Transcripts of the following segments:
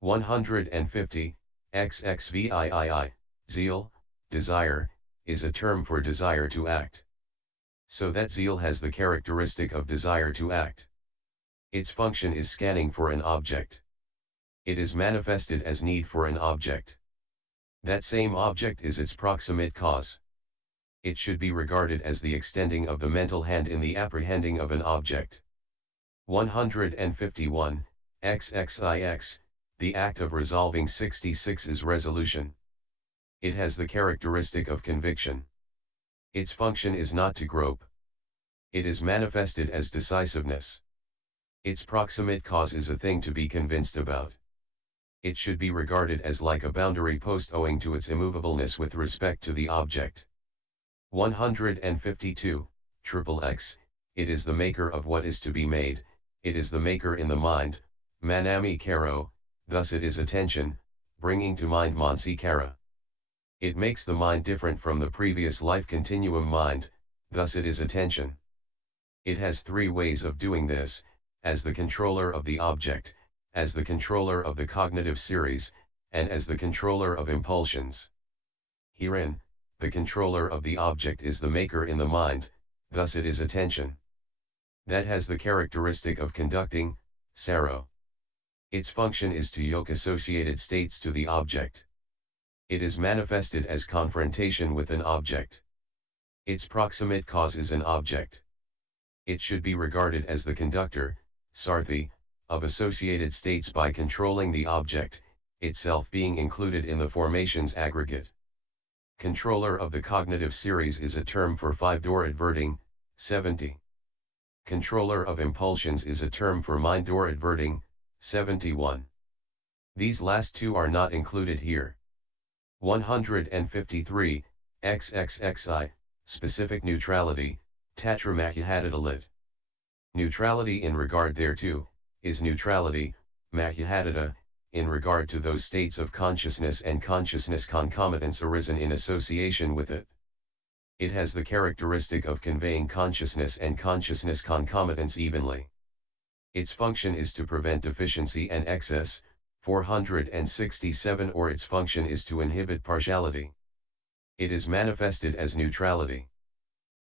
150, XXVIII, zeal, desire, is a term for desire to act. So that zeal has the characteristic of desire to act. Its function is scanning for an object. It is manifested as need for an object. That same object is its proximate cause. It should be regarded as the extending of the mental hand in the apprehending of an object. 151, XXIX, the act of resolving 66 is resolution. It has the characteristic of conviction. Its function is not to grope. It is manifested as decisiveness. Its proximate cause is a thing to be convinced about. It should be regarded as like a boundary post owing to its immovableness with respect to the object. 152, XXX, it is the maker of what is to be made, it is the maker in the mind, manami karo, thus it is attention, bringing to mind mansi kara. It makes the mind different from the previous life continuum mind, thus it is attention. It has three ways of doing this, as the controller of the object, as the controller of the cognitive series, and as the controller of impulsions. Herein, the controller of the object is the maker in the mind, thus it is attention. That has the characteristic of conducting, saro. Its function is to yoke associated states to the object. It is manifested as confrontation with an object. Its proximate cause is an object. It should be regarded as the conductor, sarthi, of associated states by controlling the object, itself being included in the formation's aggregate. Controller of the cognitive series is a term for five-door adverting, 70. Controller of impulsions is a term for mind-door adverting, 71. These last two are not included here. 153, XXXI, specific neutrality, Tatramahyahadita. Neutrality in regard thereto, is neutrality, Mahyahadita, in regard to those states of consciousness and consciousness concomitants arisen in association with it. It has the characteristic of conveying consciousness and consciousness concomitants evenly. Its function is to prevent deficiency and excess, 467, or its function is to inhibit partiality. It is manifested as neutrality.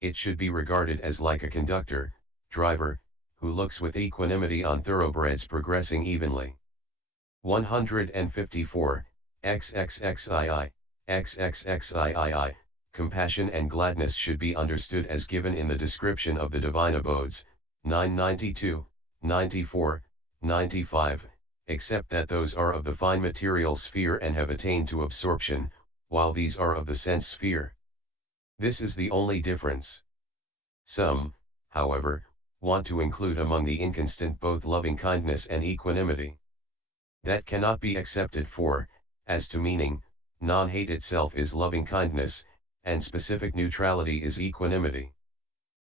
It should be regarded as like a conductor, driver, who looks with equanimity on thoroughbreds progressing evenly. 154, XXXII, XXXIII, compassion and gladness should be understood as given in the description of the divine abodes, 992, 94, 95, except that those are of the fine material sphere and have attained to absorption, while these are of the sense sphere. This is the only difference. Some, however, want to include among the inconstant both loving kindness and equanimity. That cannot be accepted, for, as to meaning, non-hate itself is loving kindness, and specific neutrality is equanimity.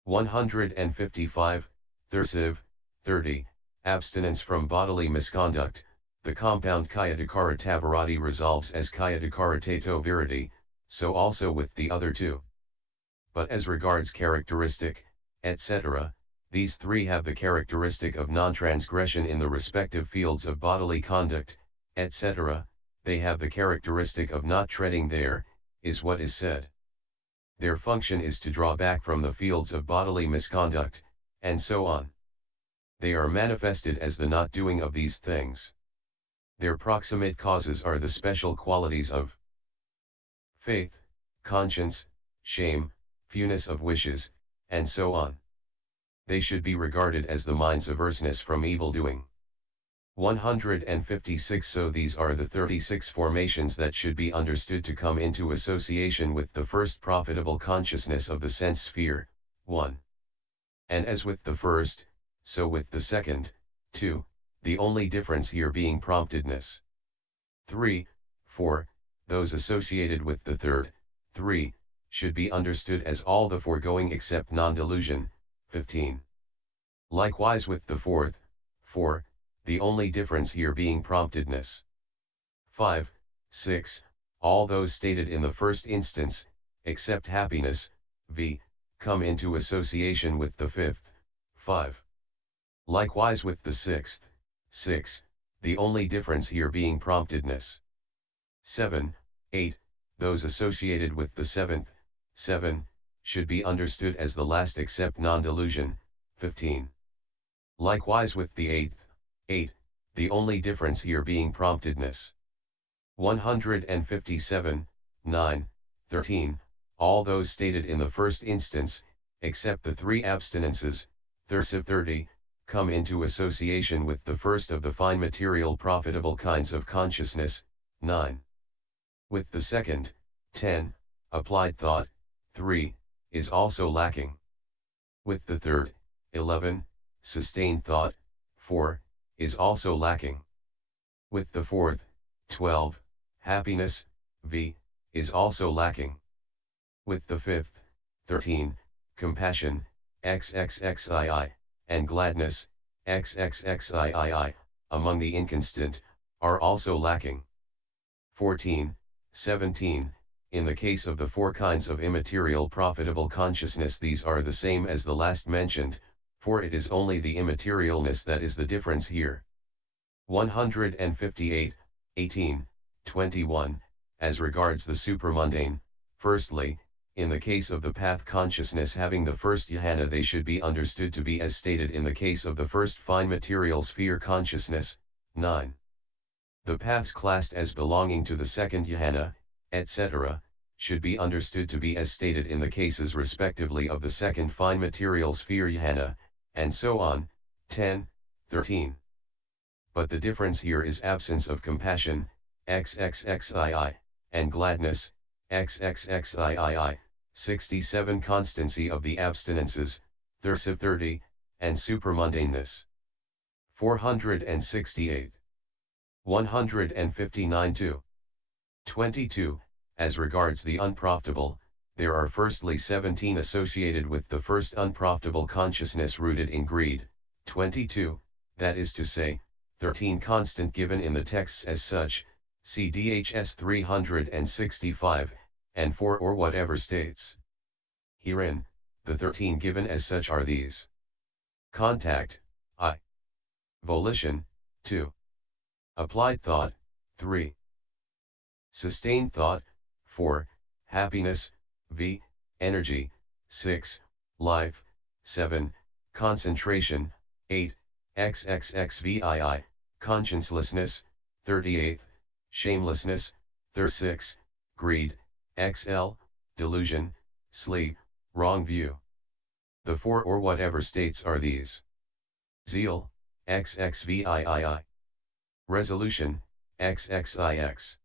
155, Thursiv, 30, abstinence from bodily misconduct, the compound Kayadakara Tavarati resolves as Kayadakara Tato Virati, so also with the other two. But as regards characteristic, etc., these three have the characteristic of non-transgression in the respective fields of bodily conduct, etc., they have the characteristic of not treading there, is what is said. Their function is to draw back from the fields of bodily misconduct, and so on. They are manifested as the not doing of these things. Their proximate causes are the special qualities of faith, conscience, shame, fewness of wishes, and so on. They should be regarded as the mind's averseness from evil doing. 156. So these are the 36 formations that should be understood to come into association with the first profitable consciousness of the sense sphere, 1. And as with the first, so with the second, 2, the only difference here being promptedness. 3, 4, those associated with the third, 3, should be understood as all the foregoing except non-delusion, 15. Likewise with the fourth, 4, the only difference here being promptedness. 5, 6, all those stated in the first instance, except happiness, v, come into association with the fifth, 5. Likewise with the sixth, 6, the only difference here being promptedness. 7, 8, those associated with the seventh, 7, should be understood as the last except non-delusion, 15. Likewise with the eighth, 8, the only difference here being promptedness. 157, 9, 13, all those stated in the first instance, except the three abstinences, 30, come into association with the first of the fine material profitable kinds of consciousness, 9. With the second, 10, applied thought, 3, is also lacking. With the third, 11, sustained thought, 4, is also lacking. With the fourth, 12, happiness, v, is also lacking. With the fifth, 13, compassion, xxxii, and gladness, xxxii, among the inconstant, are also lacking. 14, 17, in the case of the four kinds of immaterial profitable consciousness these are the same as the last mentioned, for it is only the immaterialness that is the difference here. 158, 18, 21, as regards the supramundane, firstly, in the case of the path consciousness having the first jhana they should be understood to be as stated in the case of the first fine material sphere consciousness, 9. The paths classed as belonging to the second jhana, etc., should be understood to be as stated in the cases respectively of the second fine material sphere jhana, and so on, 10, 13. But the difference here is absence of compassion, xxxii, and gladness, xxxii, 67 constancy of the abstinences, 30, and supramundaneness. 468. 159 2. 22, as regards the unprofitable, there are firstly 17 associated with the first unprofitable consciousness rooted in greed, 22, that is to say, 13 constant given in the texts as such, see DHS 365, and 4 or whatever states. Herein, the 13 given as such are these. Contact, I. Volition, 2. Applied thought, 3. Sustained thought, 4, happiness, v, energy, 6, life, 7, concentration, 8, xxxvii, consciencelessness, 38, shamelessness, 36, greed, xl, delusion, sleep, wrong view. The 4 or whatever states are these. Zeal, xxvii. Resolution, xxix.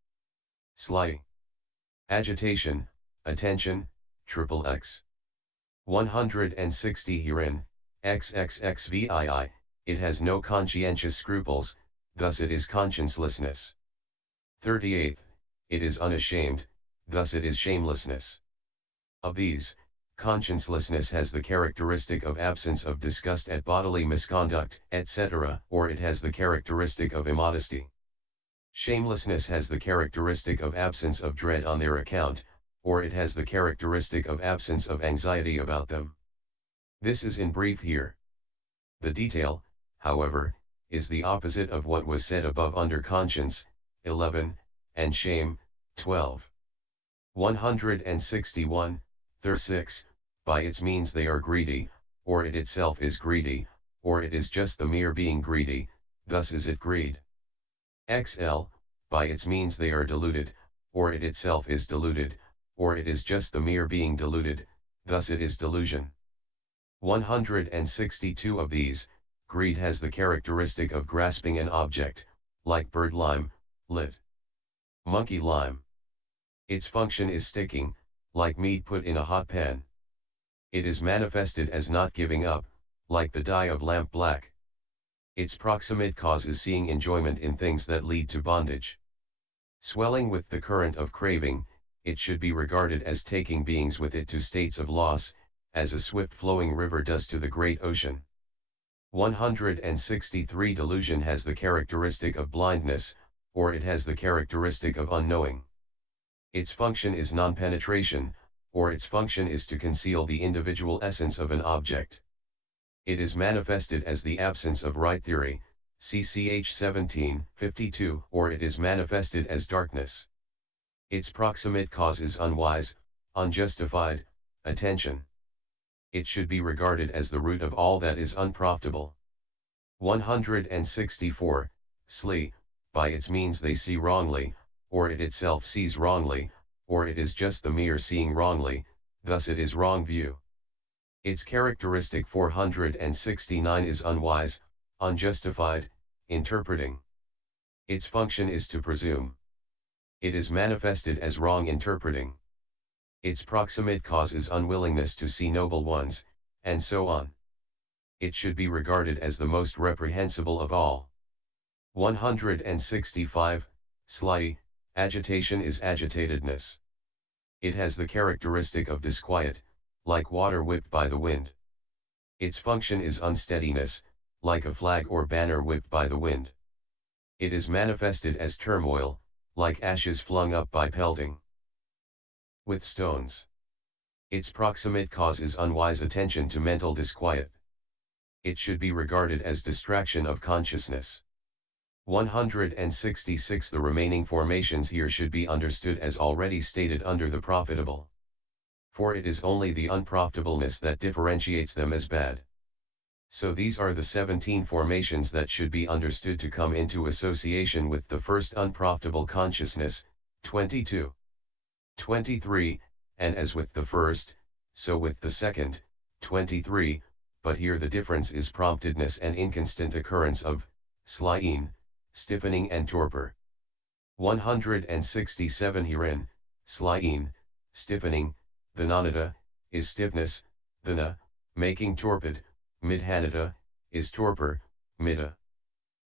Sly. Agitation, attention, XXX. 160 herein, xxxvii, it has no conscientious scruples, thus it is consciencelessness. 38, it is unashamed, thus it is shamelessness. Of these, consciencelessness has the characteristic of absence of disgust at bodily misconduct, etc., or it has the characteristic of immodesty. Shamelessness has the characteristic of absence of dread on their account, or it has the characteristic of absence of anxiety about them. This is in brief here. The detail, however, is the opposite of what was said above under conscience, 11, and shame, 12. 161, 36, by its means they are greedy, or it itself is greedy, or it is just the mere being greedy, thus is it greed. XL, by its means they are deluded, or it itself is deluded, or it is just the mere being deluded, thus it is delusion. 162 of these, greed has the characteristic of grasping an object, like bird lime, lit. Monkey lime. Its function is sticking, like meat put in a hot pan. It is manifested as not giving up, like the dye of lamp black. Its proximate cause is seeing enjoyment in things that lead to bondage. Swelling with the current of craving, it should be regarded as taking beings with it to states of loss, as a swift-flowing river does to the great ocean. 163 delusion has the characteristic of blindness, or it has the characteristic of unknowing. Its function is non-penetration, or its function is to conceal the individual essence of an object. It is manifested as the absence of right theory, CCH 1752, or it is manifested as darkness. Its proximate cause is unwise, unjustified, attention. It should be regarded as the root of all that is unprofitable. 164, Sli, by its means they see wrongly, or it itself sees wrongly, or it is just the mere seeing wrongly, thus it is wrong view. Its characteristic 469 is unwise, unjustified, interpreting. Its function is to presume. It is manifested as wrong interpreting. Its proximate cause is unwillingness to see noble ones, and so on. It should be regarded as the most reprehensible of all. 165, Sli, agitation is agitatedness. It has the characteristic of disquiet, like water whipped by the wind. Its function is unsteadiness, like a flag or banner whipped by the wind. It is manifested as turmoil, like ashes flung up by pelting with stones. Its proximate cause is unwise attention to mental disquiet. It should be regarded as distraction of consciousness. 166 The remaining formations here should be understood as already stated under the profitable. For it is only the unprofitableness that differentiates them as bad. So these are the 17 formations that should be understood to come into association with the first unprofitable consciousness, 22. 23, and as with the first, so with the second, 23, but here the difference is promptedness and inconstant occurrence of, Sli'in, stiffening and torpor. 167 Herein, Sli'in, stiffening, the nanada, is stiffness, the na, making torpid, midhanada, is torpor, mida.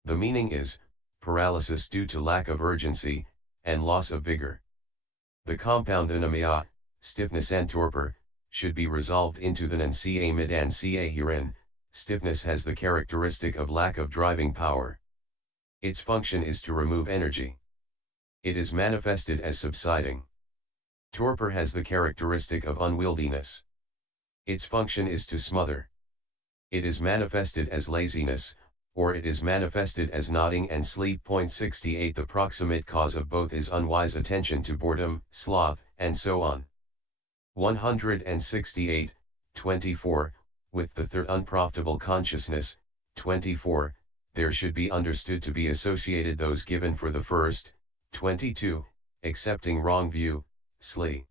The meaning is, paralysis due to lack of urgency, and loss of vigor. The compound anamaya, stiffness and torpor, should be resolved into the nan ca mid and ca herein. Stiffness has the characteristic of lack of driving power. Its function is to remove energy. It is manifested as subsiding. Torpor has the characteristic of unwieldiness. Its function is to smother. It is manifested as laziness, or it is manifested as nodding and sleep. 68 The proximate cause of both is unwise attention to boredom, sloth, and so on. 168, 24, with the third unprofitable consciousness, 24, there should be understood to be associated those given for the first, 22, accepting wrong view, Sli.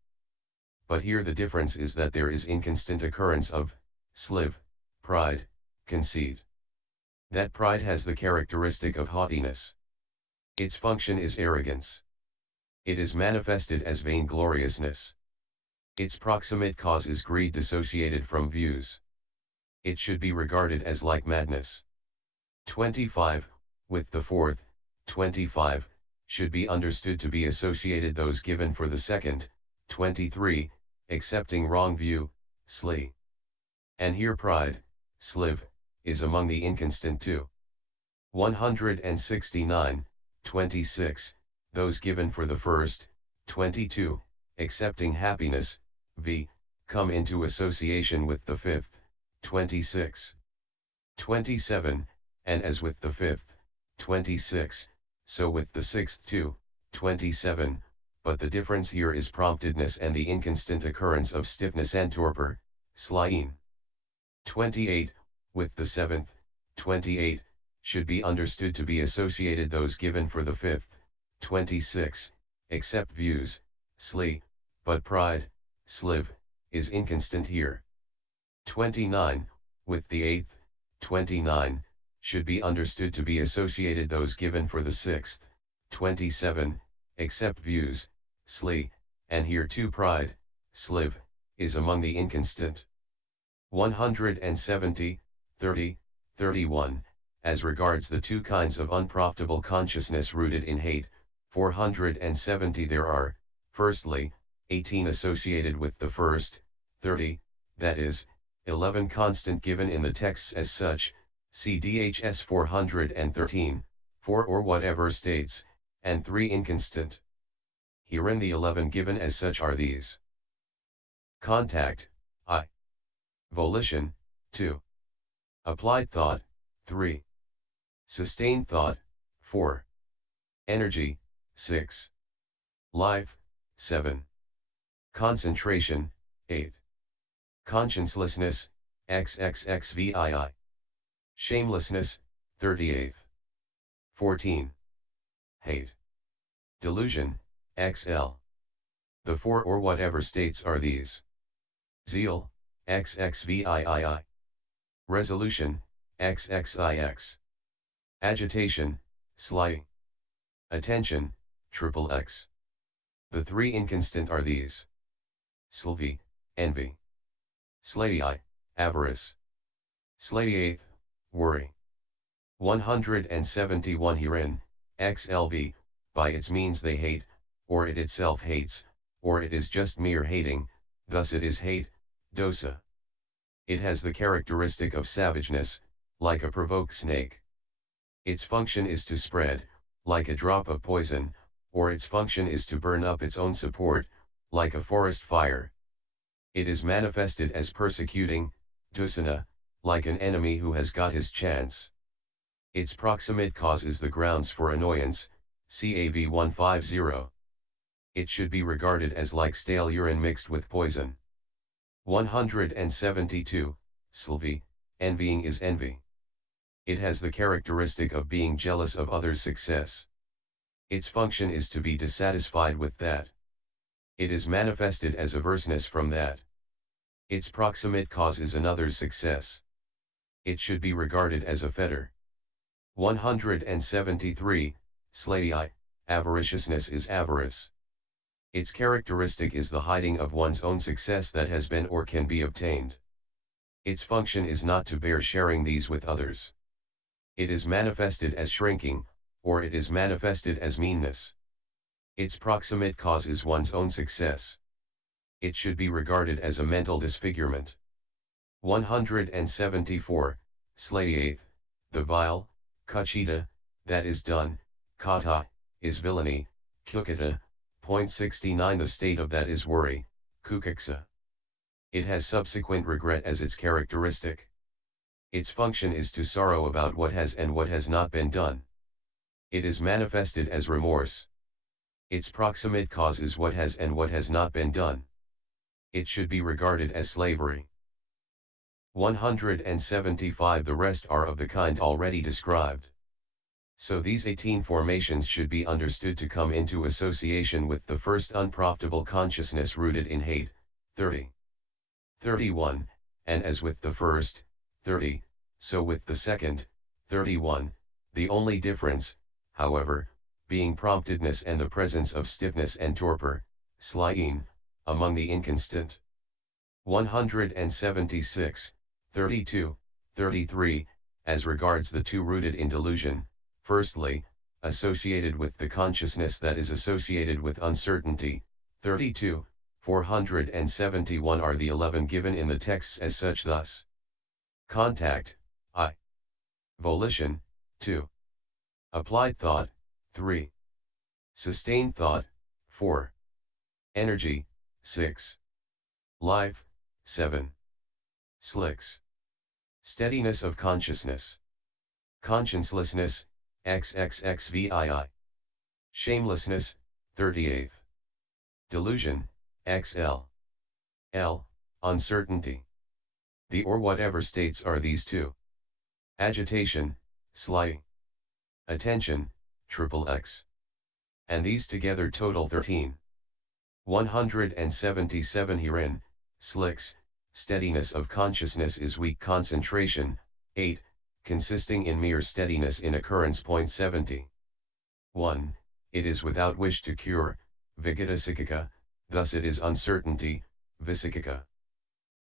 But here the difference is that there is inconstant occurrence of, Sliv, pride, conceit. That pride has the characteristic of haughtiness. Its function is arrogance. It is manifested as vaingloriousness. Its proximate cause is greed dissociated from views. It should be regarded as like madness. 25, with the fourth, 25, should be understood to be associated those given for the second, 23, accepting wrong view, Sli. And here pride, Sliv, is among the inconstant too. 169, 26, those given for the first, 22, accepting happiness, v, come into association with the fifth, 26. 27, and as with the fifth, 26, so with the sixth too, 27, but the difference here is promptedness and the inconstant occurrence of stiffness and torpor, Sli'in. 28, with the seventh, 28, should be understood to be associated those given for the fifth, 26, accept views, Sli, but pride, Sliv, is inconstant here. 29, with the eighth, 29, should be understood to be associated those given for the sixth, 27, accept views, Sli, and here too pride, Sliv, is among the inconstant. 170, 30, 31, as regards the two kinds of unprofitable consciousness rooted in hate, 470 there are, firstly, 18 associated with the first, 30, that is, 11 constant given in the texts as such, CDHS 413, 4 or whatever states, and 3 inconstant. Herein the 11 given as such are these: contact, I. Volition, 2. Applied thought, 3. Sustained thought, 4. Energy, 6. Life, 7. Concentration, 8. Consciencelessness, XXXVII. Shamelessness, 38. 14. Hate. Delusion, XL. The four or whatever states are these. Zeal, XXVIII. Resolution, XXIX. Agitation, SLI. Attention, XXX. The three inconstant are these. Slvi, envy. Slayai, avarice. Slayath, worry. 171 Herein, XLV, by its means they hate, or it itself hates, or it is just mere hating, thus it is hate, dosa. It has the characteristic of savageness, like a provoked snake. Its function is to spread, like a drop of poison, or its function is to burn up its own support, like a forest fire. It is manifested as persecuting, dusana, like an enemy who has got his chance. Its proximate cause is the grounds for annoyance, CAV 150. It should be regarded as like stale urine mixed with poison. 172, Slvi, envying is envy. It has the characteristic of being jealous of others' success. Its function is to be dissatisfied with that. It is manifested as averseness from that. Its proximate cause is another's success. It should be regarded as a fetter. 173, Slayai, avariciousness is avarice. Its characteristic is the hiding of one's own success that has been or can be obtained. Its function is not to bear sharing these with others. It is manifested as shrinking, or it is manifested as meanness. Its proximate cause is one's own success. It should be regarded as a mental disfigurement. 174, Slayath, the vile, Kachita, that is done, Kata, is villainy, Kukita, .69 the state of that is worry, Kukiksa. It has subsequent regret as its characteristic. Its function is to sorrow about what has and what has not been done. It is manifested as remorse. Its proximate cause is what has and what has not been done. It should be regarded as slavery. 175 The rest are of the kind already described. So these 18 formations should be understood to come into association with the first unprofitable consciousness rooted in hate, 30. 31, and as with the first, 30, so with the second, 31, the only difference, however, being promptedness and the presence of stiffness and torpor, slyin, among the inconstant. 176, 32, 33, as regards the two rooted in delusion, firstly, associated with the consciousness that is associated with uncertainty, 32, 471 are the 11 given in the texts as such thus. Contact, I. Volition, 2. Applied thought, 3. Sustained thought, 4. Energy, 6. Life, 7. Slicks. Steadiness of consciousness. Consciencelessness, XXXVII. Shamelessness, 38. Delusion, XL. L. Uncertainty. The or whatever states are these two. Agitation, SLI. Attention, XXX. And these together total 13. 177 Herein, slicks, steadiness of consciousness is weak concentration, 8, consisting in mere steadiness in occurrence. 70. 1. It is without wish to cure, Vigita, thus it is uncertainty, Visikika.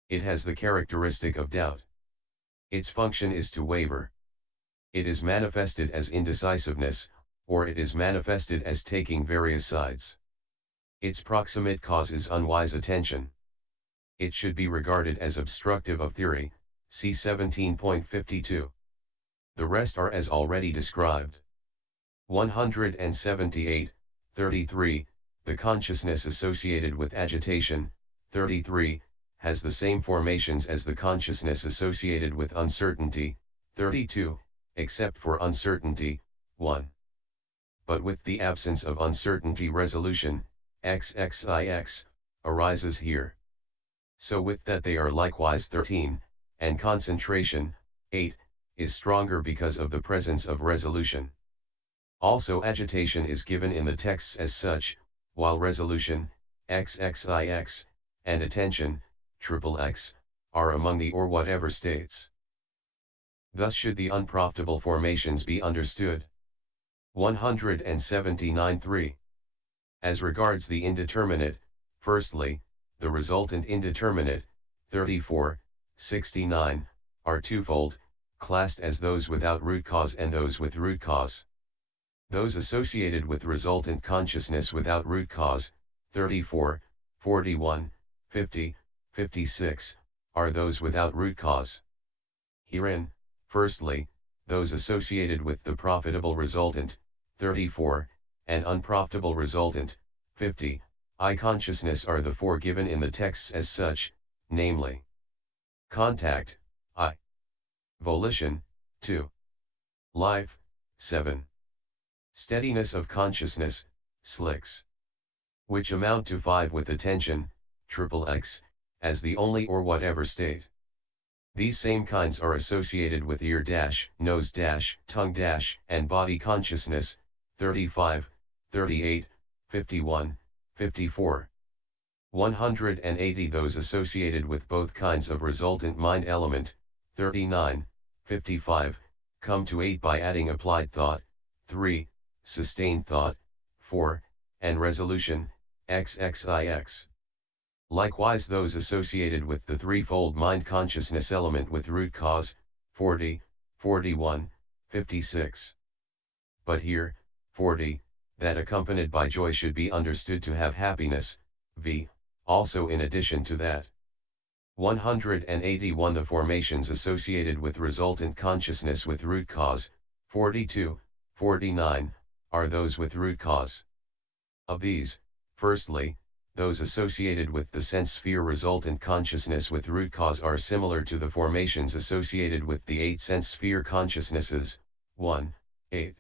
It has the characteristic of doubt. Its function is to waver. It is manifested as indecisiveness, or it is manifested as taking various sides. Its proximate cause is unwise attention. It should be regarded as obstructive of theory, see 17.52. The rest are as already described. 178, 33, the consciousness associated with agitation, 33, has the same formations as the consciousness associated with uncertainty, 32, except for uncertainty, 1. But with the absence of uncertainty resolution, XXIX, arises here. So with that they are likewise 13, and concentration, 8, is stronger because of the presence of resolution. Also agitation is given in the texts as such, while resolution, XXIX, and attention, XXX, are among the or whatever states. Thus should the unprofitable formations be understood. 179.3. As regards the indeterminate, firstly, the resultant indeterminate, 34.69, are twofold, classed as those without root cause and those with root cause. Those associated with resultant consciousness without root cause, 34, 41, 50, 56, are those without root cause. Herein, firstly, those associated with the profitable resultant, 34, and unprofitable resultant, 50, I consciousness are the four given in the texts as such, namely, contact, I, volition, 2, life, 7, steadiness of consciousness, SLIX, which amount to 5 with attention, XXX, as the only or whatever state. These same kinds are associated with ear dash, nose dash, tongue dash, and body consciousness, 35, 38, 51, 54. 180 those associated with both kinds of resultant mind element, 39, 55, come to 8 by adding applied thought, 3, sustained thought, 4, and resolution, XXIX. Likewise those associated with the threefold mind consciousness element with root cause, 40, 41, 56. But here, 40, that accompanied by joy should be understood to have happiness, v, also in addition to that. 181 the formations associated with resultant consciousness with root cause, 42, 49, are those with root cause. Of these, firstly, those associated with the sense sphere resultant consciousness with root cause are similar to the formations associated with the 8 sense sphere consciousnesses, 1, 8.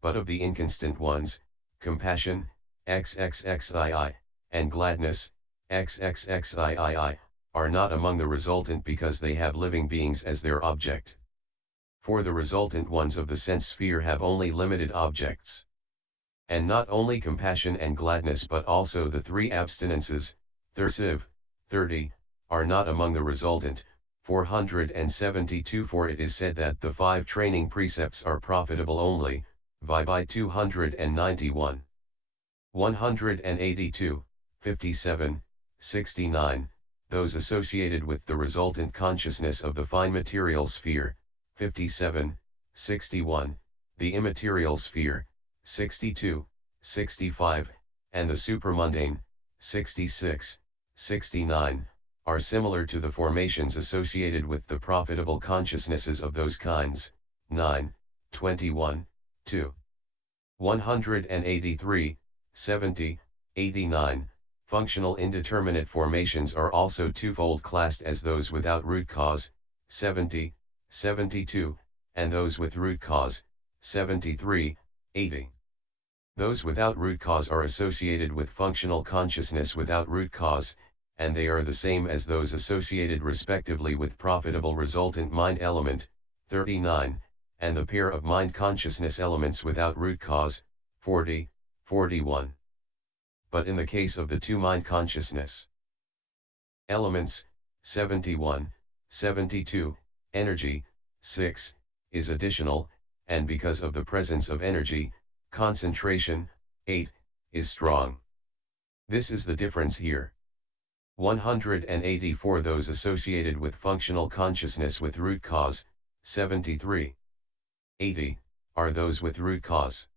But of the inconstant ones, compassion, XXXII, and gladness, XXXIII, are not among the resultant because they have living beings as their object. For the resultant ones of the sense sphere have only limited objects. And not only compassion and gladness but also the 3 abstinences, 30, are not among the resultant, 472 for it is said that the 5 training precepts are profitable only, by 291. 182, 57, 69, those associated with the resultant consciousness of the fine material sphere, 57, 61, the immaterial sphere, 62, 65, and the supramundane, 66, 69, are similar to the formations associated with the profitable consciousnesses of those kinds, 9, 21, 2. 183, 70, 89, functional indeterminate formations are also twofold classed as those without root cause, 70, 72, and those with root cause, 73, 80. Those without root cause are associated with functional consciousness without root cause, and they are the same as those associated respectively with profitable resultant mind element, 39, and the pair of mind consciousness elements without root cause, 40, 41. But in the case of the 2 mind consciousness elements, 71, 72, energy, 6, is additional, and because of the presence of energy, concentration, 8, is strong. This is the difference here. 184 those associated with functional consciousness with root cause, 73, 80, are those with root cause.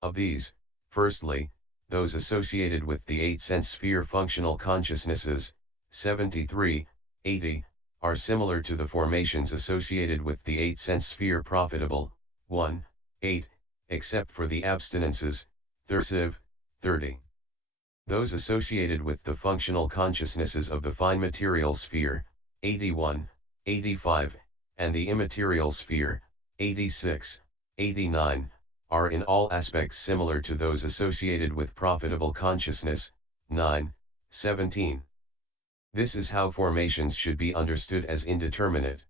Of these, firstly, those associated with the 8 sense sphere functional consciousnesses, 73, 80, are similar to the formations associated with the 8 sense sphere profitable, 1, 8, except for the abstinences, 30. Those associated with the functional consciousnesses of the fine material sphere, 81, 85, and the immaterial sphere, 86, 89, are in all aspects similar to those associated with profitable consciousness, 9, 17. This is how formations should be understood as indeterminate.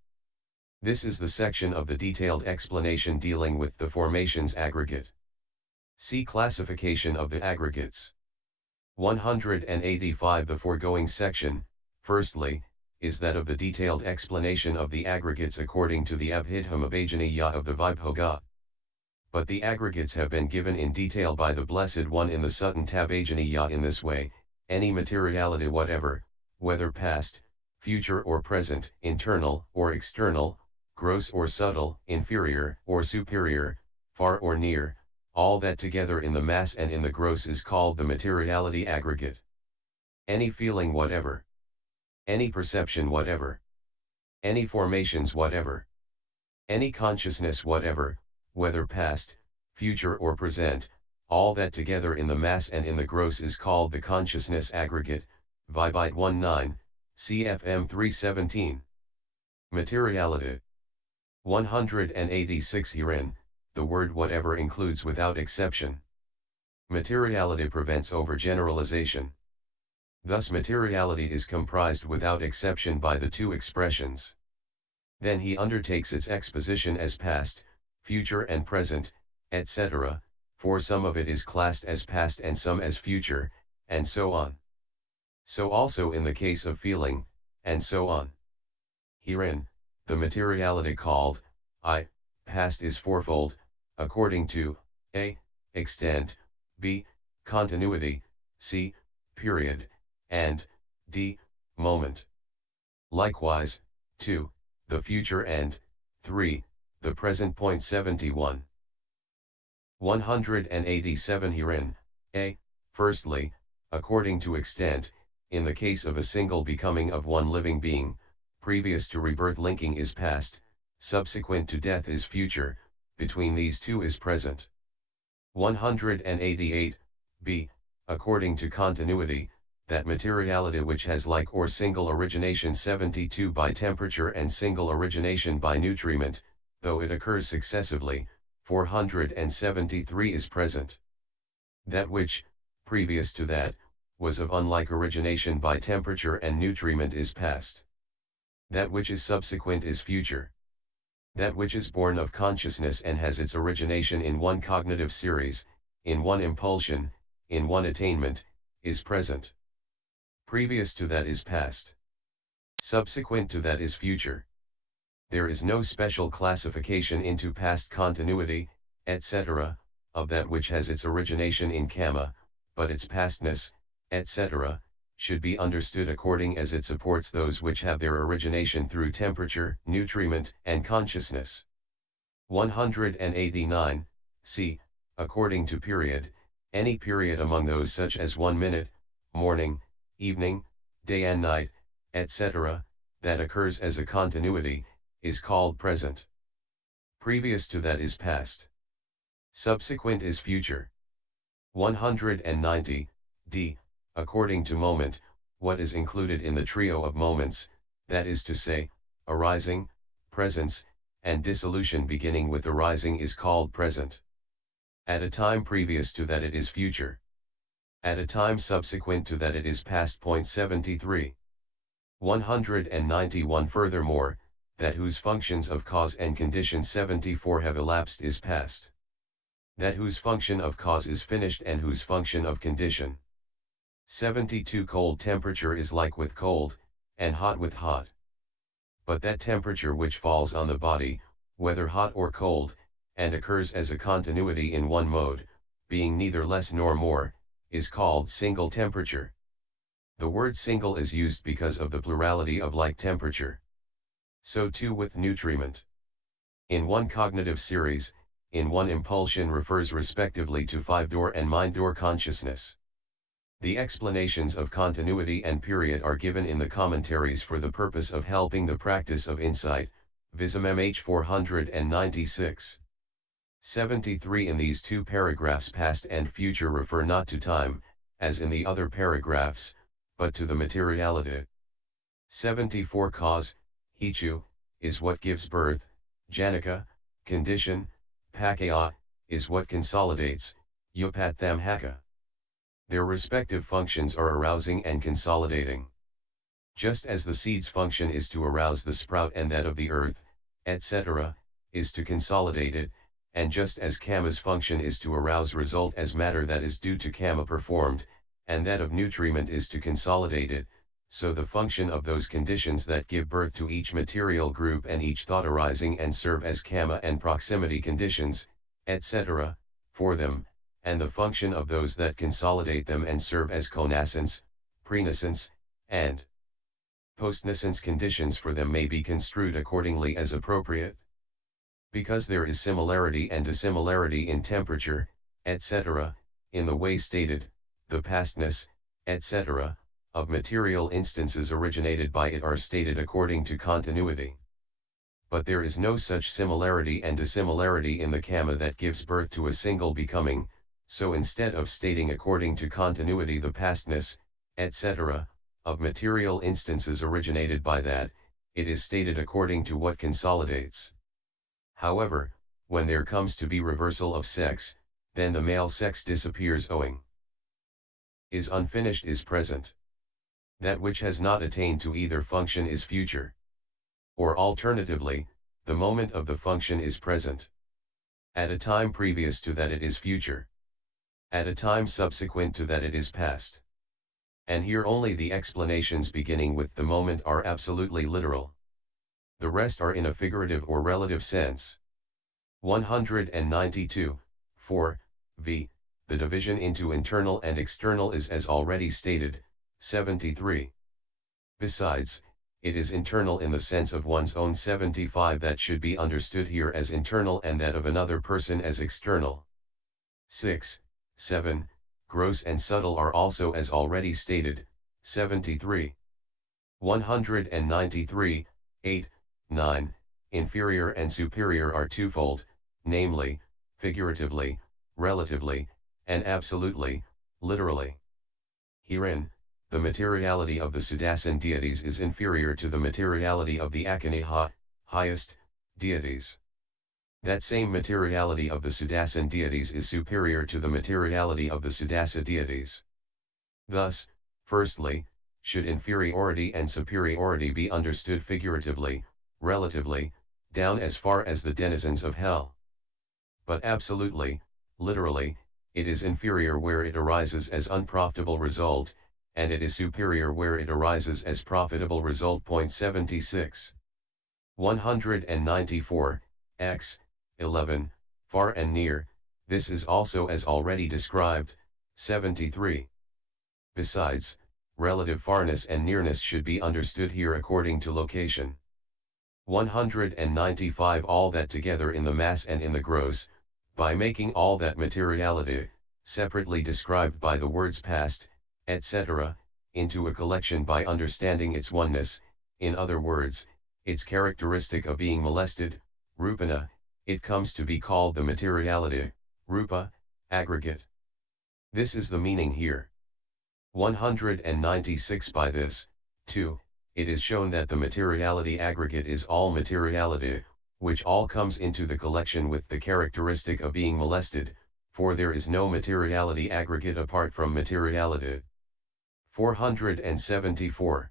This is the section of the detailed explanation dealing with the formations aggregate. See classification of the aggregates. 185. The foregoing section, firstly, is that of the detailed explanation of the aggregates according to the Visuddhimagga of the Vibhoga. But the aggregates have been given in detail by the Blessed One in the Suttantabhajaniya in this way: any materiality whatever, whether past, future or present, internal or external, gross or subtle, inferior or superior, far or near, all that together in the mass and in the gross is called the materiality aggregate. Any feeling whatever, any perception whatever, any formations whatever, any consciousness whatever, whether past, future or present, all that together in the mass and in the gross is called the consciousness aggregate. Vibite 19, CFM 317. Materiality. 186. Herein, the word whatever includes without exception. Materiality prevents overgeneralization. Thus materiality is comprised without exception by the two expressions. Then he undertakes its exposition as past, future and present, etc., for some of it is classed as past and some as future, and so on. So also in the case of feeling, and so on. Herein, the materiality called I, past is fourfold, according to A, extent, B, continuity, C, period, and D, moment. Likewise, 2, the future, and 3, the present. 71. 187. Herein, A, firstly, according to extent, in the case of a single becoming of one living being, previous to rebirth linking is past, subsequent to death is future, between these two is present. 188. B, according to continuity, that materiality which has like or single origination 72 by temperature and single origination by nutriment, though it occurs successively, 473 is present. That which, previous to that, was of unlike origination by temperature and nutriment is past. That which is subsequent is future. That which is born of consciousness and has its origination in one cognitive series, in one impulsion, in one attainment, is present. Previous to that is past. Subsequent to that is future. There is no special classification into past continuity, etc., of that which has its origination in karma, but its pastness, etc., should be understood according as it supports those which have their origination through temperature, nutriment, and consciousness. 189. C, according to period, any period among those such as 1 minute, morning, evening, day and night, etc., that occurs as a continuity, is called present. Previous to that is past. Subsequent is future. 190. D, according to moment, what is included in the trio of moments, that is to say, arising, presence, and dissolution beginning with arising is called present. At a time previous to that it is future. At a time subsequent to that it is past. 73. 191. Furthermore, that whose functions of cause and condition 74 have elapsed is past. That whose function of cause is finished and whose function of condition 72. Cold temperature is like with cold, and hot with hot. But that temperature which falls on the body, whether hot or cold, and occurs as a continuity in one mode, being neither less nor more, is called single temperature. The word single is used because of the plurality of like temperature. So too with nutriment. In one cognitive series, in one impulsion refers respectively to five-door and mind-door consciousness. The explanations of continuity and period are given in the commentaries for the purpose of helping the practice of insight, Visuddhimagga 496. 73. In these two paragraphs past and future refer not to time, as in the other paragraphs, but to the materiality. 74. Cause, Hichu, is what gives birth, Janaka, Condition, pakaya, is what consolidates, Visuddhimagga. Their respective functions are arousing and consolidating. Just as the seed's function is to arouse the sprout and that of the earth, etc., is to consolidate it, and just as kamma's function is to arouse result as matter that is due to kamma performed, and that of nutriment is to consolidate it, so the function of those conditions that give birth to each material group and each thought arising and serve as kamma and proximity conditions, etc., for them, and the function of those that consolidate them and serve as connascence, prenascence, and postnascence conditions for them may be construed accordingly as appropriate. Because there is similarity and dissimilarity in temperature, etc., in the way stated, the pastness, etc., of material instances originated by it are stated according to continuity. But there is no such similarity and dissimilarity in the kamma that gives birth to a single becoming, so instead of stating according to continuity the pastness, etc., of material instances originated by that, it is stated according to what consolidates. However, when there comes to be reversal of sex, then the male sex disappears owing is unfinished is present. That which has not attained to either function is future. Or alternatively, the moment of the function is present. At a time previous to that it is future. At a time subsequent to that it is past. And here only the explanations beginning with the moment are absolutely literal. The rest are in a figurative or relative sense. 192, 4, v. The division into internal and external is as already stated, 73. Besides, it is internal in the sense of one's own 75 that should be understood here as internal and that of another person as external. 6, 7, gross and subtle are also as already stated, 73. 193, 8, 9, inferior and superior are twofold, namely, figuratively, relatively, and absolutely, literally. Herein, the materiality of the Sudasan deities is inferior to the materiality of the Akaniha, highest, deities. That same materiality of the Sudasan deities is superior to the materiality of the Sudasa deities. Thus, firstly, should inferiority and superiority be understood figuratively, relatively, down as far as the denizens of hell. But absolutely, literally, it is inferior where it arises as unprofitable result, and it is superior where it arises as profitable result. 76. 194, x, 11, far and near, this is also as already described, 73. Besides, relative farness and nearness should be understood here according to location. 195 all that together in the mass and in the gross, by making all that materiality, separately described by the words past, etc., into a collection by understanding its oneness, in other words, its characteristic of being molested, rupana, it comes to be called the materiality, rupa, aggregate. This is the meaning here. 196 by this, too, it is shown that the materiality aggregate is all materiality, which all comes into the collection with the characteristic of being molested, for there is no materiality aggregate apart from materiality. 474.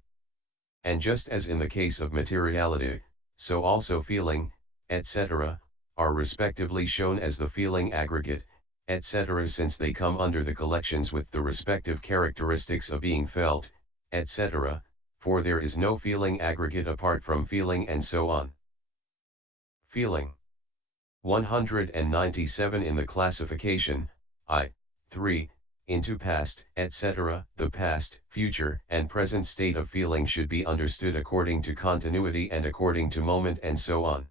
And just as in the case of materiality, so also feeling, etc., are respectively shown as the feeling aggregate, etc., since they come under the collections with the respective characteristics of being felt, etc., for there is no feeling aggregate apart from feeling and so on. Feeling. 197 in the classification, 3, into past, etc., the past, future, and present state of feeling should be understood according to continuity and according to moment and so on.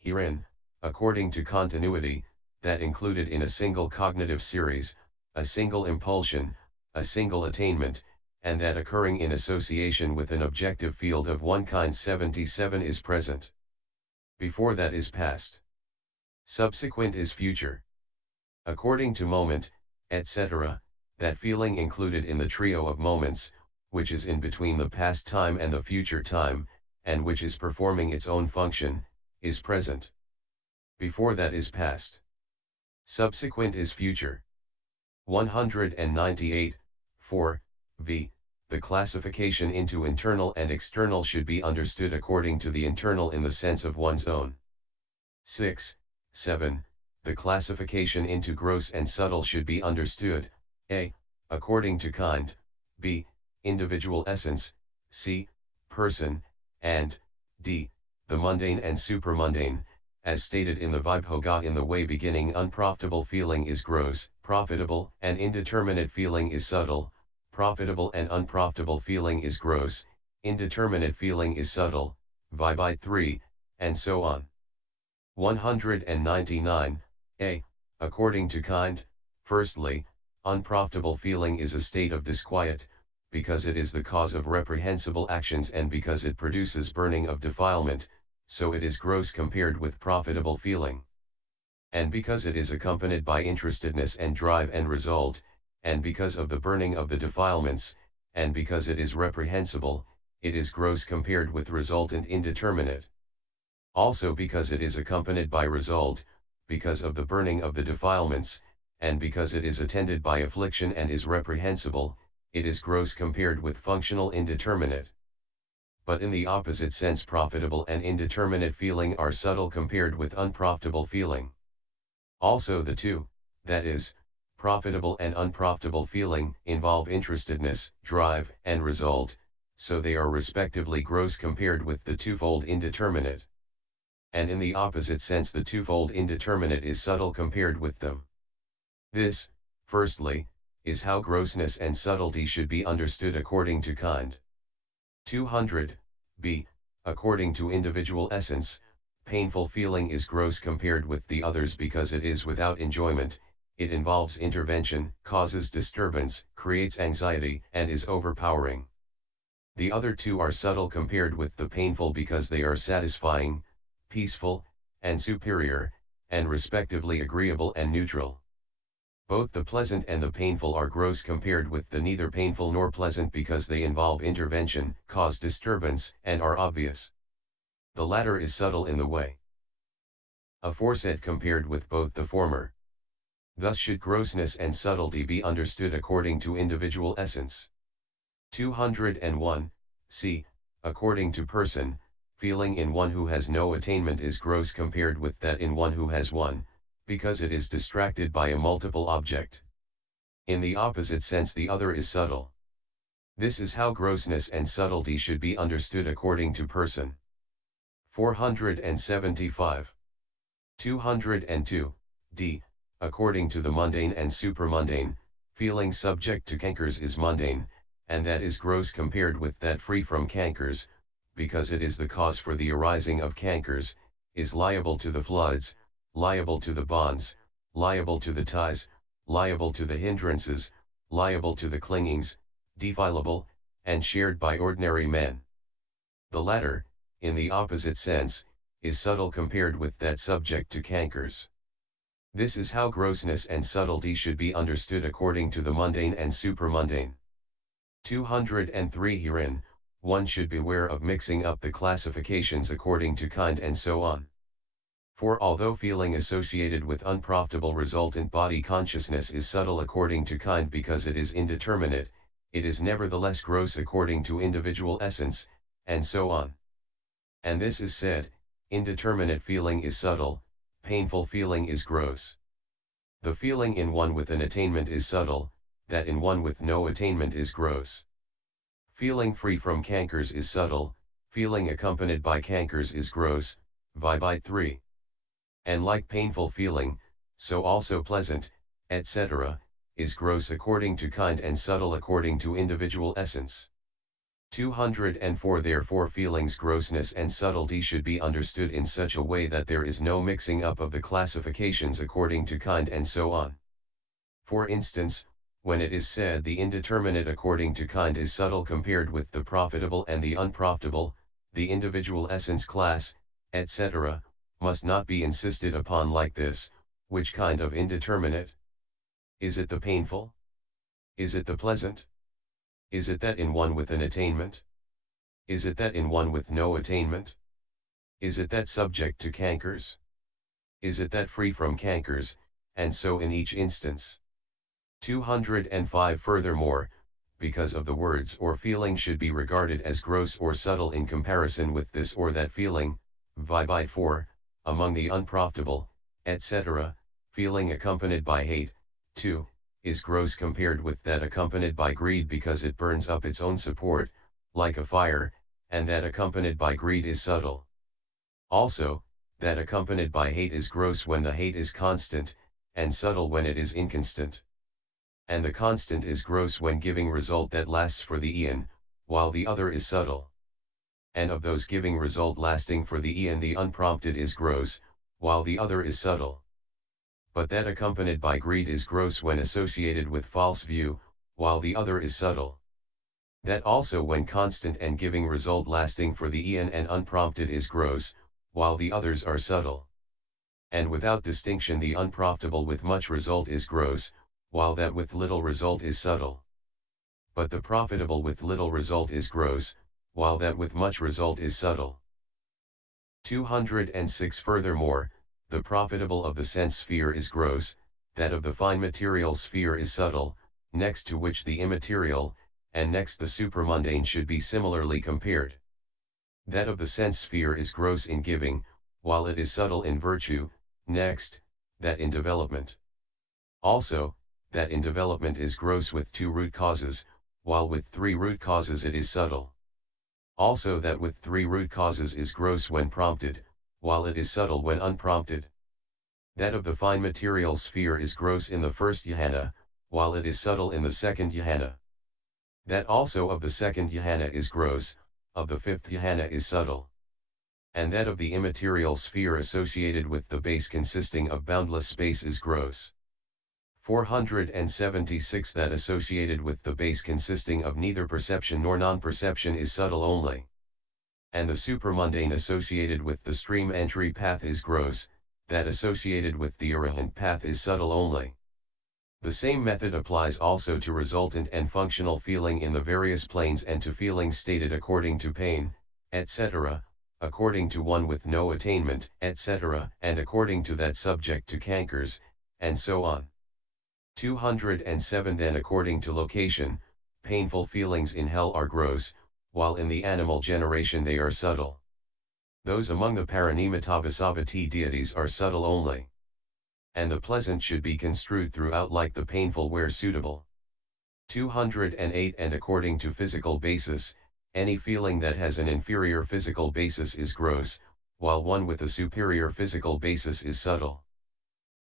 Herein, according to continuity, that included in a single cognitive series, a single impulsion, a single attainment, and that occurring in association with an objective field of one kind 77 is present. Before that is past. Subsequent is future. According to moment, etc., that feeling included in the trio of moments, which is in between the past time and the future time, and which is performing its own function, is present. Before that is past. Subsequent is future. 198, 4, v. The classification into internal and external should be understood according to the internal in the sense of one's own. 6, 7. The classification into gross and subtle should be understood, a. according to kind, b. individual essence, c. person, and d. the mundane and supramundane, as stated in the Vibhogga in the way beginning. Unprofitable feeling is gross, profitable and indeterminate feeling is subtle, profitable and unprofitable feeling is gross, indeterminate feeling is subtle, Vibhai 3, and so on. 199, a. According to kind, firstly, unprofitable feeling is a state of disquiet, because it is the cause of reprehensible actions and because it produces burning of defilement, so it is gross compared with profitable feeling. And because it is accompanied by interestedness and drive and result, and because of the burning of the defilements, and because it is reprehensible, it is gross compared with resultant indeterminate. Also because it is accompanied by result, because of the burning of the defilements, and because it is attended by affliction and is reprehensible, it is gross compared with functional indeterminate. But in the opposite sense, profitable and indeterminate feeling are subtle compared with unprofitable feeling. Also the two, that is, profitable and unprofitable feeling, involve interestedness, drive, and result, so they are respectively gross compared with the twofold indeterminate. And in the opposite sense, the twofold indeterminate is subtle compared with them. This, firstly, is how grossness and subtlety should be understood according to kind. 200, b. According to individual essence, painful feeling is gross compared with the others because it is without enjoyment, it involves intervention, causes disturbance, creates anxiety, and is overpowering. The other two are subtle compared with the painful because they are satisfying, peaceful, and superior, and respectively agreeable and neutral. Both the pleasant and the painful are gross compared with the neither painful nor pleasant because they involve intervention, cause disturbance, and are obvious. The latter is subtle in the way aforesaid compared with both the former. Thus should grossness and subtlety be understood according to individual essence. 201, c. According to person, feeling in one who has no attainment is gross compared with that in one who has one, because it is distracted by a multiple object. In the opposite sense, the other is subtle. This is how grossness and subtlety should be understood according to person. 475. 202, d. According to the mundane and supramundane, feeling subject to cankers is mundane, and that is gross compared with that free from cankers, because it is the cause for the arising of cankers, is liable to the floods, liable to the bonds, liable to the ties, liable to the hindrances, liable to the clingings, defilable, and shared by ordinary men. The latter, in the opposite sense, is subtle compared with that subject to cankers. This is how grossness and subtlety should be understood according to the mundane and supramundane. 203. Herein, one should beware of mixing up the classifications according to kind and so on. For although feeling associated with unprofitable resultant body consciousness is subtle according to kind because it is indeterminate, it is nevertheless gross according to individual essence, and so on. And this is said, indeterminate feeling is subtle, painful feeling is gross. The feeling in one with an attainment is subtle, that in one with no attainment is gross. Feeling free from cankers is subtle, feeling accompanied by cankers is gross, Vibhai 3. And like painful feeling, so also pleasant, etc., is gross according to kind and subtle according to individual essence. 204. Therefore feeling's grossness and subtlety should be understood in such a way that there is no mixing up of the classifications according to kind and so on. For instance, when it is said the indeterminate according to kind is subtle compared with the profitable and the unprofitable, the individual essence class, etc., must not be insisted upon like this. Which kind of indeterminate? Is it the painful? Is it the pleasant? Is it that in one with an attainment? Is it that in one with no attainment? Is it that subject to cankers? Is it that free from cankers, and so in each instance? 205 Furthermore, because of the words or feeling should be regarded as gross or subtle in comparison with this or that feeling, vibite 4, among the unprofitable, etc., feeling accompanied by hate, 2, is gross compared with that accompanied by greed because it burns up its own support, like a fire, and that accompanied by greed is subtle. Also, that accompanied by hate is gross when the hate is constant, and subtle when it is inconstant. And the constant is gross when giving result that lasts for the eon, while the other is subtle. And of those giving result lasting for the eon the unprompted is gross, while the other is subtle. But that accompanied by greed is gross when associated with false view, while the other is subtle. That also when constant and giving result lasting for the eon and unprompted is gross, while the others are subtle. And without distinction the unprofitable with much result is gross, while that with little result is subtle. But the profitable with little result is gross, while that with much result is subtle. 206 Furthermore, the profitable of the sense sphere is gross, that of the fine material sphere is subtle, next to which the immaterial, and next the supramundane should be similarly compared. That of the sense sphere is gross in giving, while it is subtle in virtue, next, that in development. Also, that in development is gross with 2 root causes, while with 3 root causes it is subtle. Also that with 3 root causes is gross when prompted, while it is subtle when unprompted. That of the fine material sphere is gross in the first jhana, while it is subtle in the second jhana. That also of the second jhana is gross, of the fifth jhana is subtle. And that of the immaterial sphere associated with the base consisting of boundless space is gross. 476 That associated with the base consisting of neither perception nor non-perception is subtle only. And the supramundane associated with the stream entry path is gross, that associated with the arahant path is subtle only. The same method applies also to resultant and functional feeling in the various planes and to feeling stated according to pain, etc., according to one with no attainment, etc., and according to that subject to cankers, and so on. 207 Then according to location, painful feelings in hell are gross, while in the animal generation they are subtle. Those among the Paranimitavasavati deities are subtle only. And the pleasant should be construed throughout like the painful where suitable. 208 And according to physical basis, any feeling that has an inferior physical basis is gross, while one with a superior physical basis is subtle.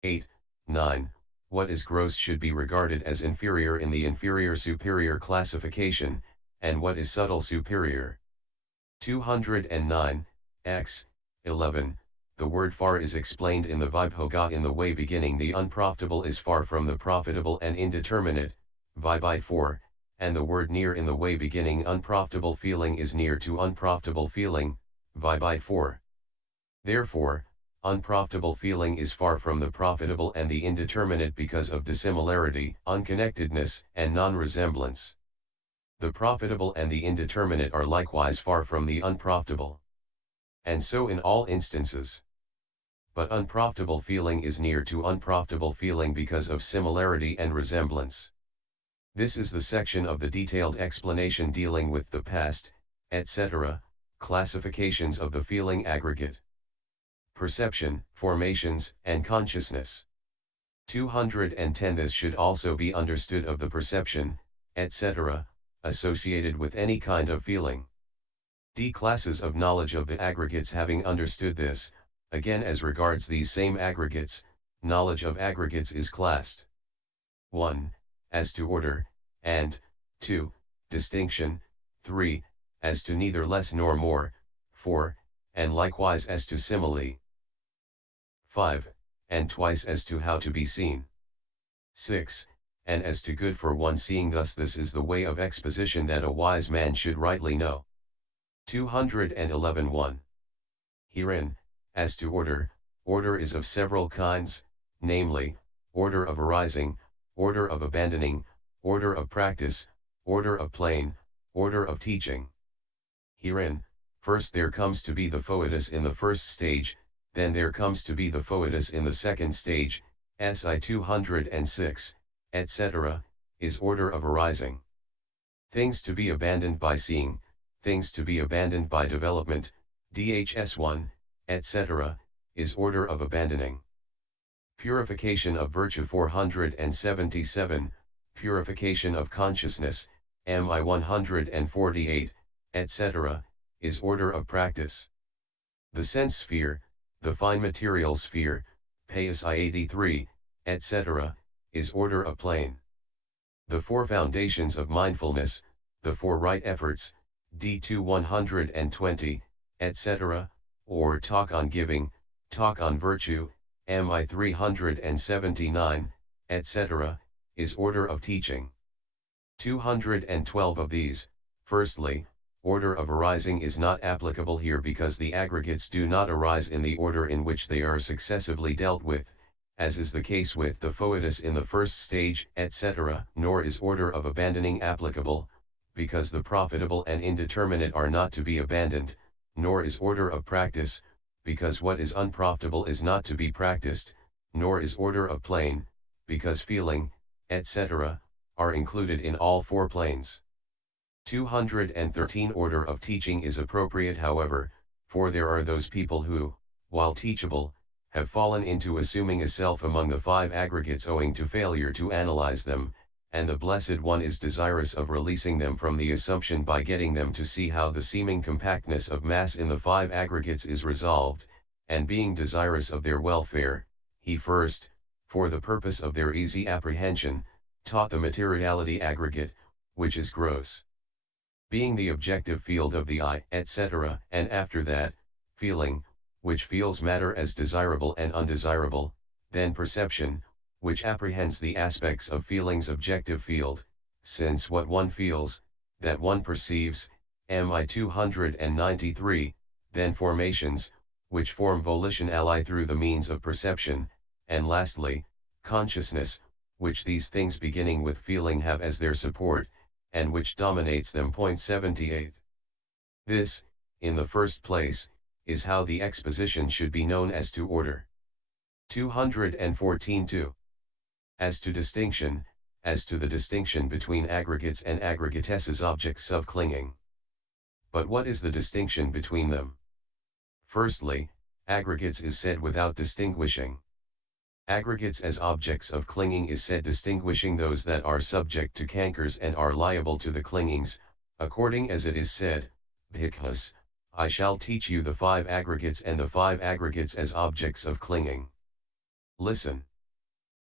8, 9. What is gross should be regarded as inferior in the inferior-superior classification, and what is subtle superior. 209, x. 11. The word far is explained in the Vibhoga in the way beginning the unprofitable is far from the profitable and indeterminate, vibite 4, and the word near in the way beginning unprofitable feeling is near to unprofitable feeling, vibite 4. Therefore, unprofitable feeling is far from the profitable and the indeterminate because of dissimilarity, unconnectedness, and non-resemblance. The profitable and the indeterminate are likewise far from the unprofitable. And so in all instances. But unprofitable feeling is near to unprofitable feeling because of similarity and resemblance. This is the section of the detailed explanation dealing with the past, etc., classifications of the feeling aggregate. Perception, formations, and consciousness. 210 This should also be understood of the perception, etc., associated with any kind of feeling. D. Classes of knowledge of the aggregates. Having understood this, again as regards these same aggregates, knowledge of aggregates is classed. 1. As to order, and 2. Distinction, 3. As to neither less nor more, 4. And likewise as to simile. 5. And twice as to how to be seen. 6. And as to good for one seeing. Thus this is the way of exposition that a wise man should rightly know. 211 1. Herein, as to order, order is of several kinds, namely, order of arising, order of abandoning, order of practice, order of plain, order of teaching. Herein, first there comes to be the foetus in the first stage, then there comes to be the foetus in the second stage, SI 206, etc., is order of arising. Things to be abandoned by seeing, things to be abandoned by development, DHS1, etc., is order of abandoning. Purification of virtue 477, purification of consciousness, MI 148, etc., is order of practice. The sense sphere, the fine material sphere, PSI 83, etc., is order of plane. The four foundations of mindfulness, the four right efforts, D2 120, etc., or talk on giving, talk on virtue, MI 379, etc., is order of teaching. 212 of these, firstly, order of arising is not applicable here because the aggregates do not arise in the order in which they are successively dealt with, as is the case with the foetus in the first stage, etc., nor is order of abandoning applicable, because the profitable and indeterminate are not to be abandoned, nor is order of practice, because what is unprofitable is not to be practiced, nor is order of plane, because feeling, etc., are included in all four planes. 213 Order of teaching is appropriate, however, for there are those people who, while teachable, have fallen into assuming a self among the five aggregates owing to failure to analyze them, and the Blessed One is desirous of releasing them from the assumption by getting them to see how the seeming compactness of mass in the five aggregates is resolved, and being desirous of their welfare, he first, for the purpose of their easy apprehension, taught the materiality aggregate, which is gross, being the objective field of the eye, etc., and after that, feeling, which feels matter as desirable and undesirable, then perception, which apprehends the aspects of feeling's objective field, since what one feels, that one perceives, MI 293, then formations, which form volition ally through the means of perception, and lastly, consciousness, which these things beginning with feeling have as their support, and which dominates them. 78. This, in the first place, is how the exposition should be known as to order. 214-2. As to distinction, as to the distinction between aggregates and aggregatesses objects of clinging. But what is the distinction between them? Firstly, aggregates is said without distinguishing. Aggregates as objects of clinging is said distinguishing those that are subject to cankers and are liable to the clingings, according as it is said, Bhikkhus, I shall teach you the five aggregates and the five aggregates as objects of clinging. Listen.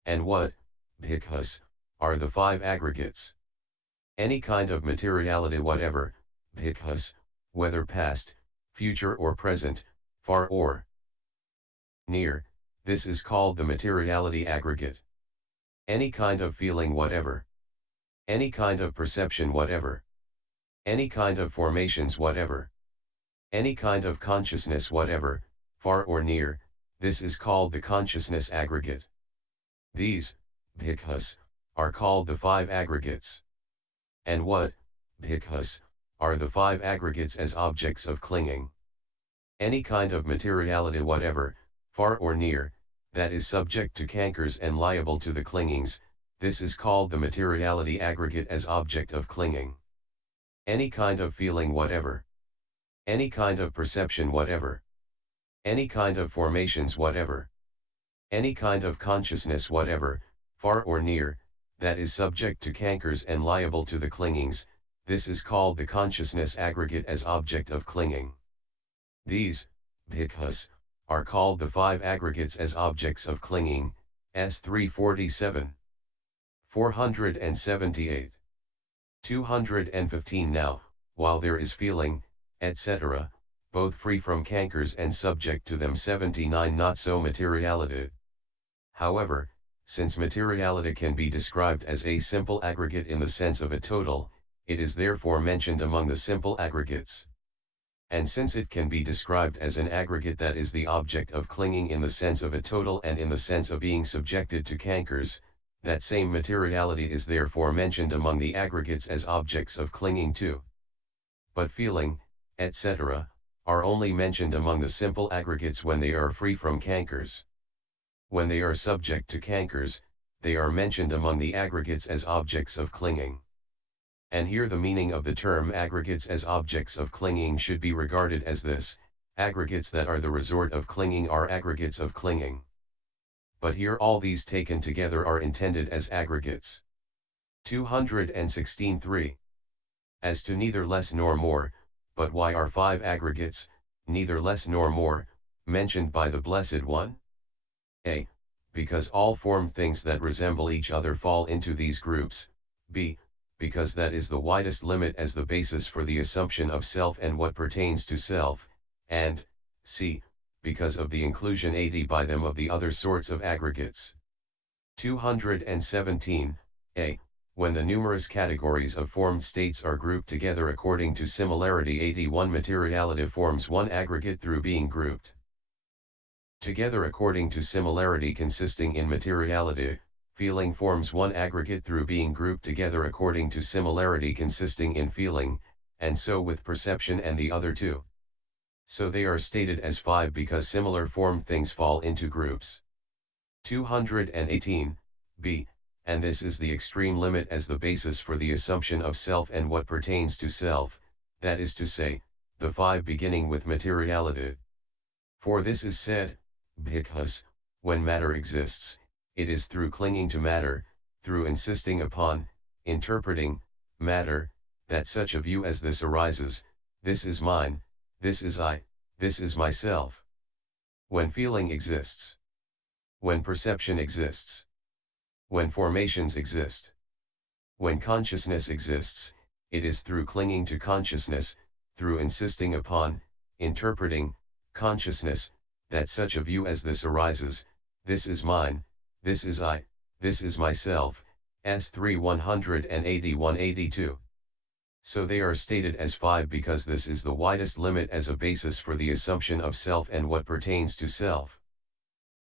And what, Bhikkhus, are the five aggregates? Any kind of materiality whatever, Bhikkhus, whether past, future or present, far or near, this is called the materiality aggregate. Any kind of feeling whatever. Any kind of perception whatever. Any kind of formations whatever. Any kind of consciousness whatever, far or near, this is called the consciousness aggregate. These, Bhikkhus, are called the five aggregates. And what, Bhikkhus, are the five aggregates as objects of clinging? Any kind of materiality whatever, far or near, that is subject to cankers and liable to the clingings, this is called the materiality aggregate as object of clinging. Any kind of feeling whatever. Any kind of perception whatever. Any kind of formations whatever. Any kind of consciousness whatever, far or near, that is subject to cankers and liable to the clingings, this is called the consciousness aggregate as object of clinging. These, Bhikkhus, are called the five aggregates as objects of clinging, S 347. 478. 215 Now, while there is feeling, etc., both free from cankers and subject to them. 79 Not so materiality. However, since materiality can be described as a simple aggregate in the sense of a total, it is therefore mentioned among the simple aggregates. And since it can be described as an aggregate that is the object of clinging in the sense of a total and in the sense of being subjected to cankers, that same materiality is therefore mentioned among the aggregates as objects of clinging too. But feeling, etc., are only mentioned among the simple aggregates when they are free from cankers. When they are subject to cankers, they are mentioned among the aggregates as objects of clinging. And here the meaning of the term aggregates as objects of clinging should be regarded as this: aggregates that are the resort of clinging are aggregates of clinging. But here all these taken together are intended as aggregates. 216.3. As to neither less nor more, but why are 5 aggregates, neither less nor more, mentioned by the Blessed One? A. Because all formed things that resemble each other fall into these groups. B. Because that is the widest limit as the basis for the assumption of self and what pertains to self, and C. Because of the inclusion ad by them of the other sorts of aggregates. 217. A. When the numerous categories of formed states are grouped together according to similarity, ad one materiality forms one aggregate through being grouped together according to similarity consisting in materiality. Feeling forms one aggregate through being grouped together according to similarity consisting in feeling, and so with perception and the other two. So they are stated as 5 because similar formed things fall into groups. 218. B. And this is the extreme limit as the basis for the assumption of self and what pertains to self, that is to say, the 5 beginning with materiality. For this is said, Bhikkhus, when matter exists, it is through clinging to matter, through insisting upon, interpreting, matter, that such a view as this arises: this is mine, this is I, this is myself. When feeling exists, when perception exists, when formations exist, when consciousness exists, it is through clinging to consciousness, through insisting upon, interpreting, consciousness, that such a view as this arises: this is mine, this is I, this is myself. S3 181-82. So they are stated as 5 because this is the widest limit as a basis for the assumption of self and what pertains to self.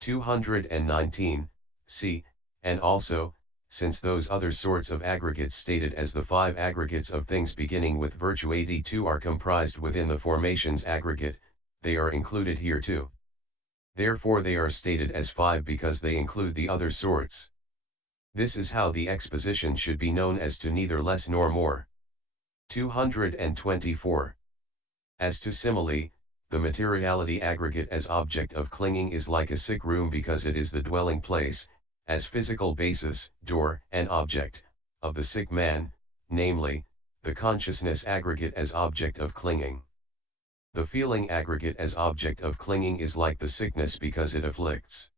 219. C. And also, since those other sorts of aggregates stated as the 5 aggregates of things beginning with virtue ad2 are comprised within the formations aggregate, they are included here too. Therefore they are stated as 5 because they include the other sorts. This is how the exposition should be known as to neither less nor more. 224. As to simile, the materiality aggregate as object of clinging is like a sick room because it is the dwelling place, as physical basis, door, and object, of the sick man, namely, the consciousness aggregate as object of clinging. The feeling aggregate as object of clinging is like the sickness because it afflicts.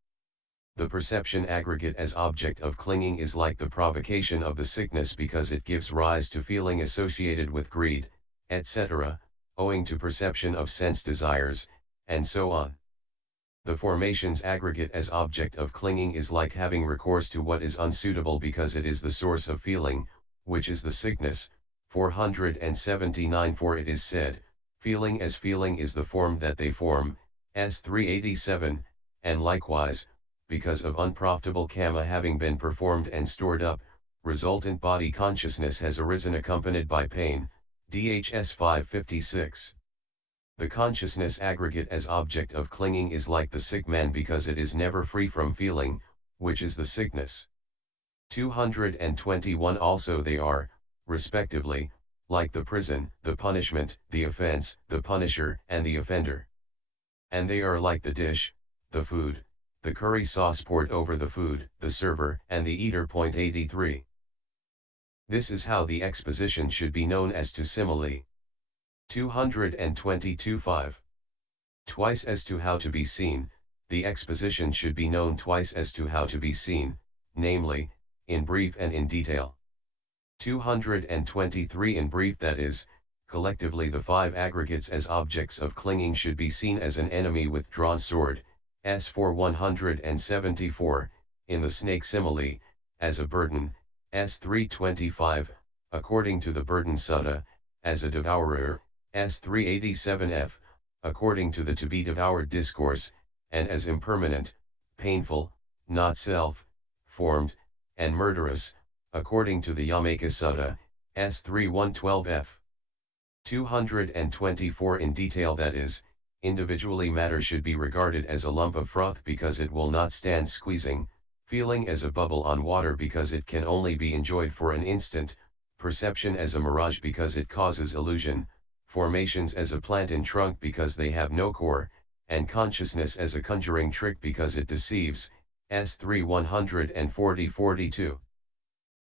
The perception aggregate as object of clinging is like the provocation of the sickness because it gives rise to feeling associated with greed, etc., owing to perception of sense desires, and so on. The formations aggregate as object of clinging is like having recourse to what is unsuitable because it is the source of feeling, which is the sickness. 479. For it is said, feeling as feeling is the form that they form. S387, and likewise, because of unprofitable karma having been performed and stored up, resultant body consciousness has arisen accompanied by pain. DHS 556. The consciousness aggregate as object of clinging is like the sick man because it is never free from feeling, which is the sickness. 221. Also they are, respectively, like the prison, the punishment, the offense, the punisher, and the offender. And they are like the dish, the food, the curry sauce poured over the food, the server, and the eater. 83. This is how the exposition should be known as to simile. 222.5. Twice as to how to be seen, the exposition should be known twice as to how to be seen, namely, in brief and in detail. 223. In brief, that is, collectively the 5 aggregates as objects of clinging should be seen as an enemy with drawn sword. S4 174, in the snake simile, as a burden. S325, according to the burden sutta, as a devourer. S387f, according to the to be devoured discourse, and as impermanent, painful, not self, formed, and murderous, according to the Yamaka Sutta. S3 112f. 224 In detail, that is, individually, matter should be regarded as a lump of froth because it will not stand squeezing, feeling as a bubble on water because it can only be enjoyed for an instant, perception as a mirage because it causes illusion, formations as a plantain trunk because they have no core, and consciousness as a conjuring trick because it deceives. S3 140-42.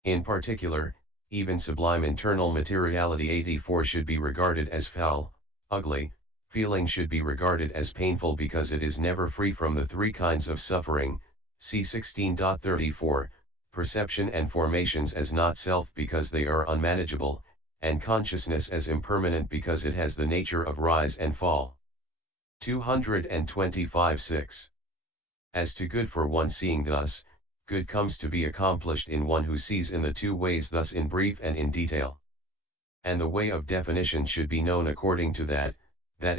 In particular, even sublime internal materiality 84 should be regarded as foul, ugly, feeling should be regarded as painful because it is never free from the three kinds of suffering, C 16.34, perception and formations as not self because they are unmanageable, and consciousness as impermanent because it has the nature of rise and fall. 225-6. As to good for one seeing thus, good comes to be accomplished in one who sees in the two ways thus in brief and in detail. And the way of definition should be known according to that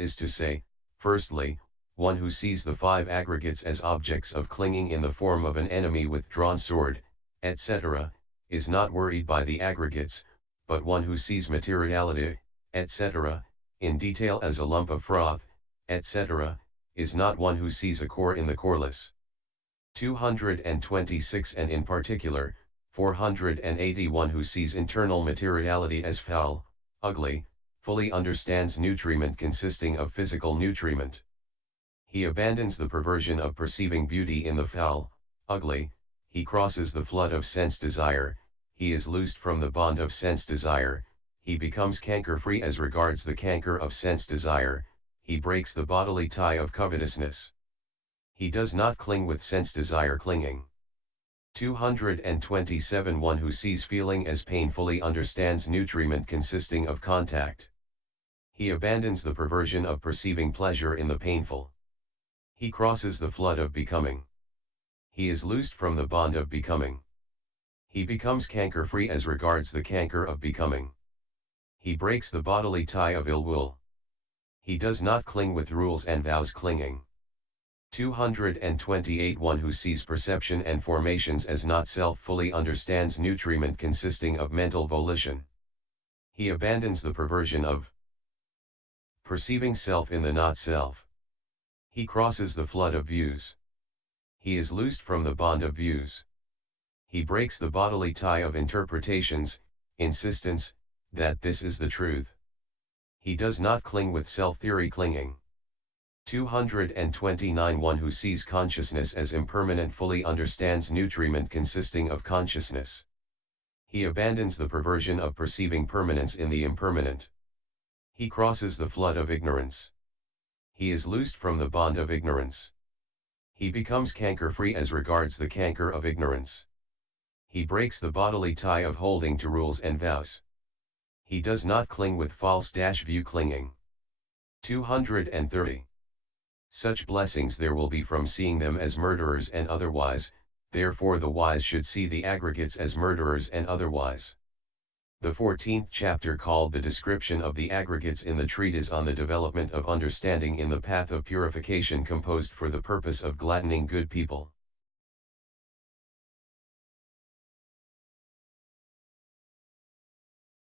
is to say, firstly, one who sees the five aggregates as objects of clinging in the form of an enemy with drawn sword, etc., is not worried by the aggregates, but one who sees materiality, etc., in detail as a lump of froth, etc., is not one who sees a core in the coreless. 226 And in particular, 481 who sees internal materiality as foul, ugly, fully understands nutriment consisting of physical nutriment. He abandons the perversion of perceiving beauty in the foul, ugly, he crosses the flood of sense desire, he is loosed from the bond of sense desire, he becomes canker-free as regards the canker of sense desire, he breaks the bodily tie of covetousness. He does not cling with sense desire clinging. 227 One who sees feeling as pain fully understands nutriment consisting of contact. He abandons the perversion of perceiving pleasure in the painful. He crosses the flood of becoming. He is loosed from the bond of becoming. He becomes canker-free as regards the canker of becoming. He breaks the bodily tie of ill will. He does not cling with rules and vows clinging. 228 One who sees perception and formations as not self fully understands nutriment consisting of mental volition. He abandons the perversion of perceiving self in the not self. He crosses the flood of views. He is loosed from the bond of views. He breaks the bodily tie of interpretations, insistence, that this is the truth. He does not cling with self-theory clinging. 229 One who sees consciousness as impermanent fully understands nutriment consisting of consciousness. He abandons the perversion of perceiving permanence in the impermanent. He crosses the flood of ignorance. He is loosed from the bond of ignorance. He becomes canker-free as regards the canker of ignorance. He breaks the bodily tie of holding to rules and vows. He does not cling with false view clinging. 230. Such blessings there will be from seeing them as murderers and otherwise, therefore the wise should see the aggregates as murderers and otherwise. The 14th chapter, called the description of the aggregates in the treatise on the development of understanding in the path of purification, composed for the purpose of gladdening good people.